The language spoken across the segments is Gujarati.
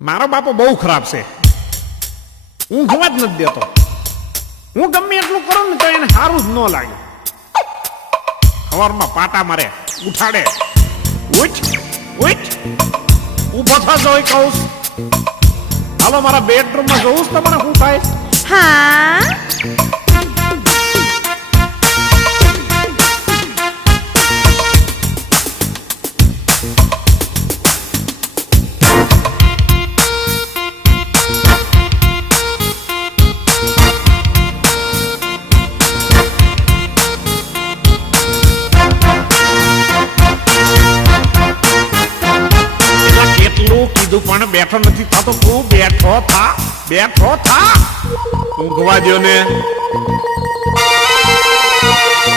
મારો બાપો બહુ ખરાબ છે. હું ઘવા જ નથી દેતો. હું ગમે એટલું કરું ને તો એને સારું જ ન લાગે. સવારમાં પાટા મારે, ઉઠાડે, ઉઠ ઉઠ, ઊભો થજો એ કહું. હાલો મારા બેડરૂમમાં જોઉં તમને શું થાય. હા કીધું પણ બેઠો નથી થતો. તું બેઠો થા, બેઠો થા. ઊંઘવા દ્યો ને.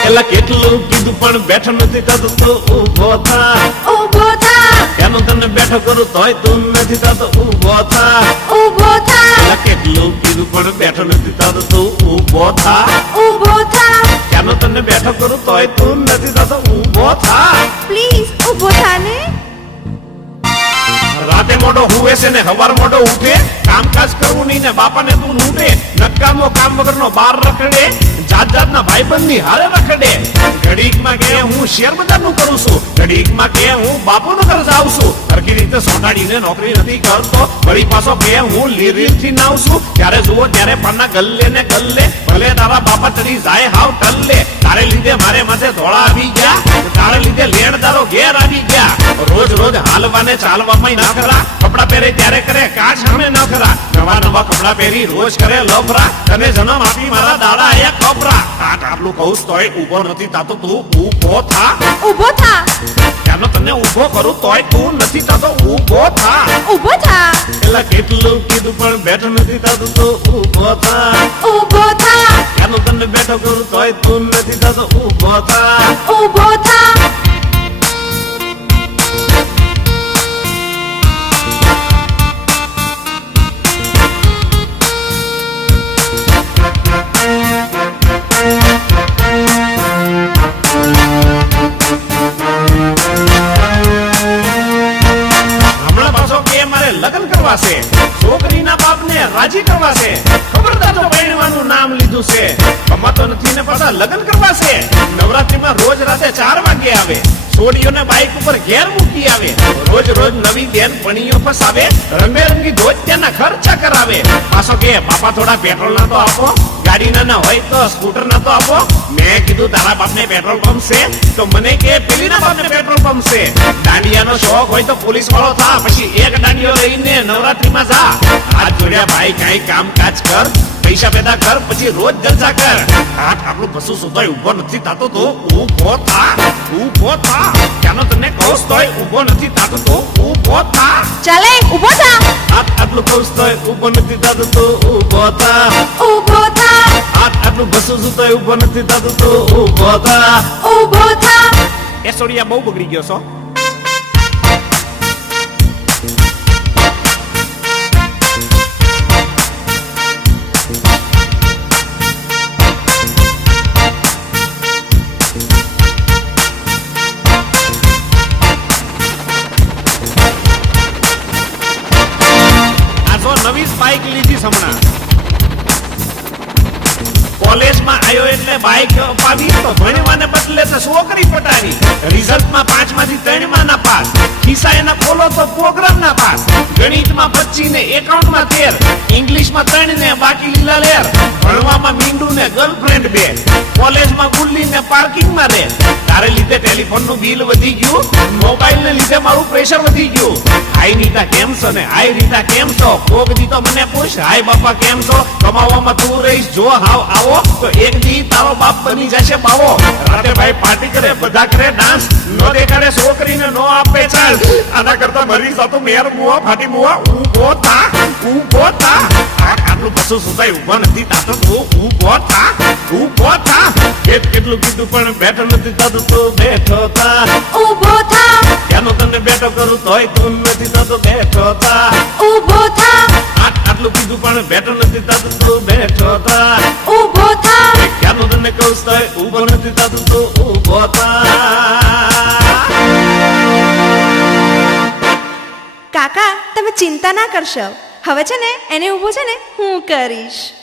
એલા કેટલું કીધું પણ બેઠો નથી થતો. તું ઊભો થા, ઊભો થા, એનું તને બેઠો કરું તોય તું નથી થતો. ઊભો થા, ઊભો થા, એલા કેટલું કીધું પણ બેઠો નથી થતો. તું ઊભો થા, ઊભો થા, એનું તને બેઠો કરું તોય તું નથી થતો. ઊભો થા. પ્લીઝ ઊભો થા ને. રાતે મોટો હુવે છે ને હવાર મોટો ઉઠે. કામકાજ કરવું નહીં ને બાપાને તું લૂંટે. નકામો કામ વગરનો બાર રખડે. જાત જાતના ભાઈબંધની હારે રખડે. ઘડીકમાં કે હું શેર બજારનું કરું છું, ઘડીકમાં કે હું બાપુનું ઘર જાઉં છું. સરખી રીતે સોંટાડીને નોકરી નથી કરતો. વળી પાછો કે હું લીરીથી નાવ છું. ત્યારે જુઓ ત્યારે પાના ગલ્લે ને ગલ્લે. ભલે તારા બાપા ચડી જાય હાવ ટલ્લે. તારે લીધે મારે માથે ધોળા આવી ગયા. તારે લીધે લેણદારો ઘેર આવી ગયા. રોજ રોજ હાલવાને ચાલવામાં ના ખરા. કપડા પહેરે ત્યારે કરે કાચ સામે ન ખરા. નવા નવા કપડા પહેરી રોજ કરે લફરા. તને જન્મ આપી મારા દાડા એ કપરા. આટલું કહું તોય ઊભો નથી થતો. તું ઊભો થા, ઊભો થા, ત્યાંનો તને ઊભો કરું તોય તું નથી થતો. ઊભો થા. ઊભો થા, એલા કેટલું કીધું પણ બેઠો નથી થતો. તું ઊભો થા, ઊભો થા, ત્યાંનો તને બેઠો કરું તોય તું નથી થતો. ઊભો થા. ઊભો થા. લગ્ન કરવા છે, છોકરીના બાપને રાજી કરવા છે. ખબરદાર જો પરણવાનું નામ લીધું છે. કમાતો નથી ને પાછા લગ્ન કરવા છે. નવરાત્રીમાં રોજ રાતે 4 વાગે આવે. છોડીઓને બાઈક ઉપર ઘેર મૂકી આવે. રોજ રોજ નવી બેન પણીઓ ફસાવે. રંગબેરંગી ધોત તેના ખર્ચા કરાવે. પાછો કે બાપા થોડા પેટ્રોલ ના તો આપો. ગાડી ના હોય તો સ્કૂટર ના તો આપો. મેં કીધું તારા બાપને પેટ્રોલ પંપ છે તો મને કે પેલીના બાપને પેટ્રોલ પંપ છે. દાંડિયાનો શોખ હોય તો પોલીસ વાળો થા. પછી એક દાંડિયો લઈને નવરાત્રીમાં જા. હાથ જોડ્યા ભાઈ કઈ કામકાજ કર. પૈસા પેદા કર પછી રોજ જલસા કર. આપણું કશું સુધાય ઊભો નથી થતો. તો ઊભો થા, ઊભો થા. ત્યાંનો તને કહું તોય ઊભો નથી થતો. તો ઊભો થા. ચાલે ઊભો થા, આટલું કહું તોય ઊભો નથી થતો. તો ઊભો થા. ઊભો થા, આટલું બસું તોય ઊભો નથી થતો. તો ઊભો થા. ઊભો થા. એ સોડિયા બહુ બગડી ગયો છો. નવી બાઈક લીધી હમણાં. કોલેજમાં આવ્યો એટલે બાઈક અપાવી તો ભણવાને બદલે તો છોકરી પટાવી. રિઝલ્ટમાં 5 માંથી 3 માં ના પાસ. ખિસ્સા એના ખોલો તો પ્રોગ્રામ ના પાસ. ગણિતમાં 25 ને એકાઉન્ટમાં 13. ઇંગ્લિશમાં 3 ને બાકી લીલા લેર. ભણવામાં મીંડું ને ગર્લફ્રેન્ડ 2. કોલેજમાં ગુલ્લી ને પાર્કિંગમાં રે. તારે લીધે ટેલિફોન નું બિલ વધી ગયું. મોબાઈલ ને લીધે મારું પ્રેશર વધી ગયું. હાય નીતા કેમ છો ને હાય રીતા કેમ છો. કોક દી તો મને પૂછ હાય બાપા કેમ છો. કમાવામાં તું રહીશ જો હાવ આવો તો એક દી તારો બાપ બની જશે બાવો. રાતે ભાઈ પાર્ટી કરે બધા કરે ડાન્સ. નો દેખાડે છોકરીને નો આપે ચાન્સ. આના કરતા મરી જાતો મેર મુવા ફાટી મુવા. ઊભો થા, ઊભો થા. આટલું પશુ સુધાય ઊભો નથી થતો. તો ઊભો થા, ઊભો થા. કેટલું કીધું પણ બેઠો નથી થતો. તો બેઠો થા, ઊભો થા, ત્યાંનો તને બેઠો કરું તોય તું નથી થતો. બેઠો થા, ઊભો થા, આટલું કીધું પણ બેઠો નથી થતો. તો બેઠો થા, ઊભો થા. ત્યાંનો તને કહું તોય ઊભો નથી થતો. તો ઊભો થા. કાકા તમે તમે ચિંતા ના કરશો. હવે છે ને એને ઊભો છે ને હું કરીશ.